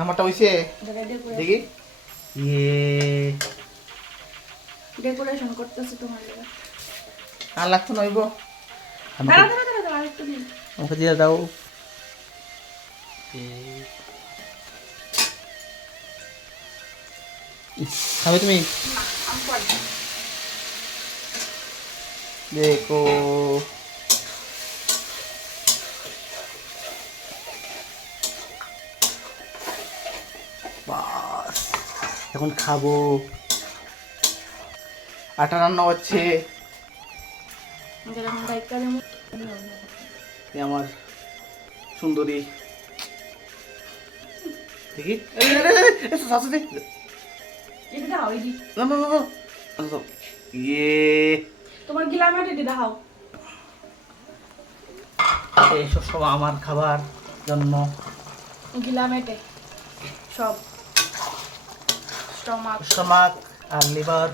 আমারটা হইছে দেখি ডেকোরেশন করতেছি তোমার জন্য। আর লাগতো নইব দাঁড়া দাঁড়া দাঁড়া দাঁড়া আরেকটু দিন। আমাকে দিয়ে দাও। খাবে তুমি? না আমি পারি। দেখো বাস এখন খাবো। আটা রান্না হচ্ছে। যেরকম দায়িত্ব যেমন এই আমার সুন্দরী দেখি এটা দাও এই ইয়ে তোমার গিলামাটি দিয়ে দাও। এইসব সব আমার খাবার জন্য। গিলামেটে সব স্টমাক স্টমাক আর লিভার